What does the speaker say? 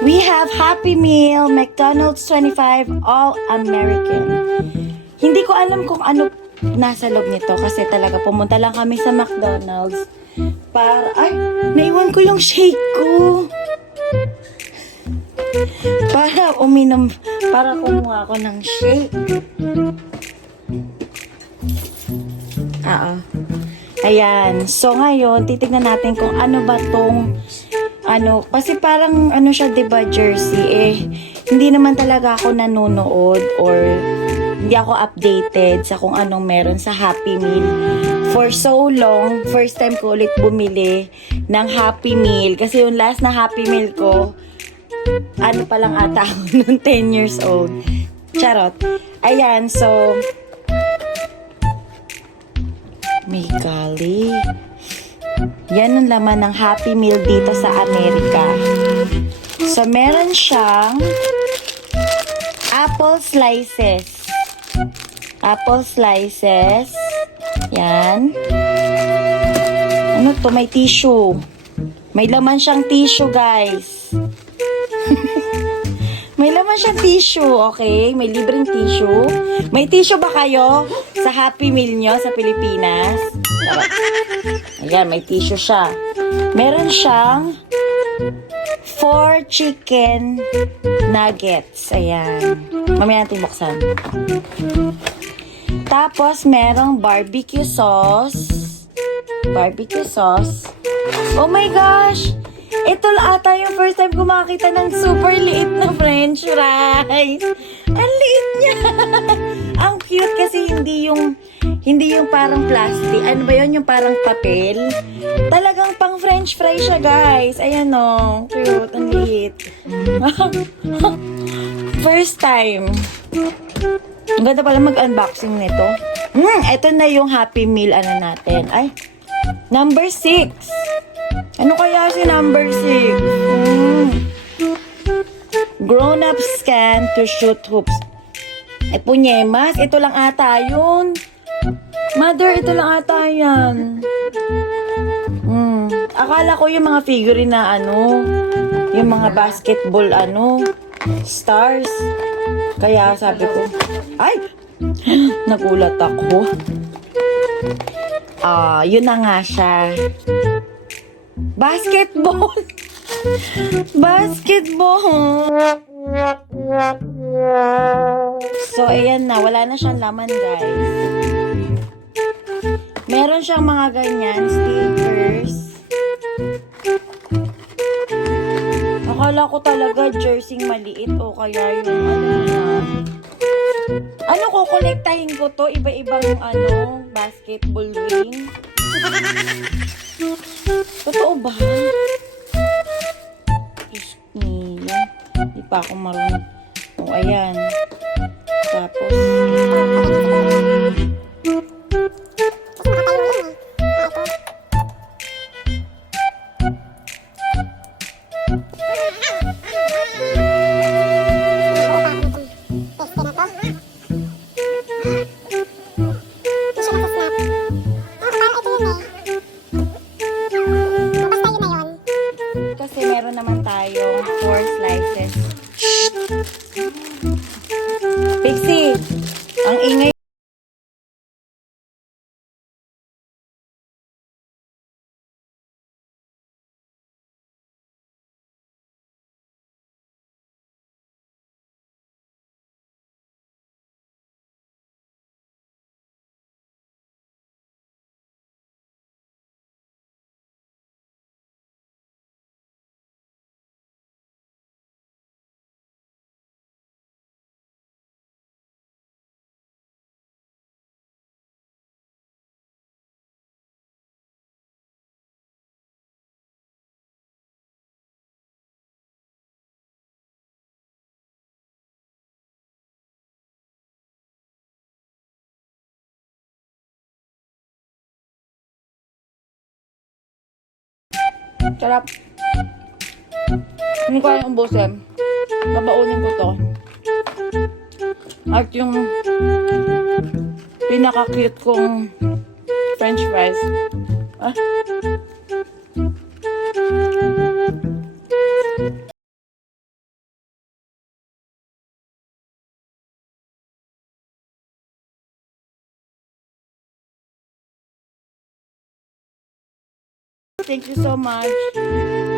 We have Happy Meal, McDonald's 25, All American. Hindi ko alam kung ano nasa loob nito kasi talaga pumunta lang kami sa McDonald's para, ay, naiwan ko yung shake ko. Para uminom, para kumuha ako ng shake. Ayan. So, ngayon, titignan natin kung ano ba tong kasi parang siya, diba, jersey, hindi naman talaga ako nanonood or hindi ako updated sa kung anong meron sa Happy Meal. For so long, first time ko ulit bumili ng Happy Meal. Kasi yung last na Happy Meal ko, pa lang ata ako nung 10 years old. Charot. Ayan, so, may golly. Yan ang laman ng Happy Meal dito sa Amerika. So, meron siyang apple slices. Apple slices. Yan. Ano to? May tissue. May laman siyang tissue, guys. May laman siyang tissue, okay? May libreng tissue. May tissue ba kayo sa Happy Meal nyo sa Pilipinas? Ayan, may tissue siya. Meron siyang 4 chicken nuggets. Ayan. Mamaya natin buksan. Tapos, merong barbecue sauce. Barbecue sauce. Oh my gosh! Ito ata yung first time ko makakita ng super liit na french fries. Ang liit niya. Ang cute kasi hindi yung parang plastic. Ano ba yun? Yung parang papel. Talagang pang french fry siya, guys. Ayan o. Cute. Ang liit. First time. Ang ganda pala mag-unboxing nito. Ito na yung Happy Meal natin. Ay, number 6. Ano kaya si number 6? Grown-up scan to shoot hoops. Punyemas, ito lang ata yun. Mother, ito lang ata yan. Akala ko yung mga figurine na yung mga basketball stars. Kaya sabi ko, ay! Nagulat ako. Yun na nga siya. Basketball! Basketball! So, ayan na. Wala na siyang laman, guys. Meron siyang mga ganyan, stickers. Akala ko talaga jersey maliit o kaya yung kukolektahin ko to, iba-ibang basketball ring. Totoo ba? Hindi pa ako marunong. Ayan. Tapos, kasi meron naman tayo 4 slices. Pixie, ang ingay. Sarap. Hindi ko kayang umbusin. Babaunin ko to. At yung pinaka-cute kong french fries. Thank you so much.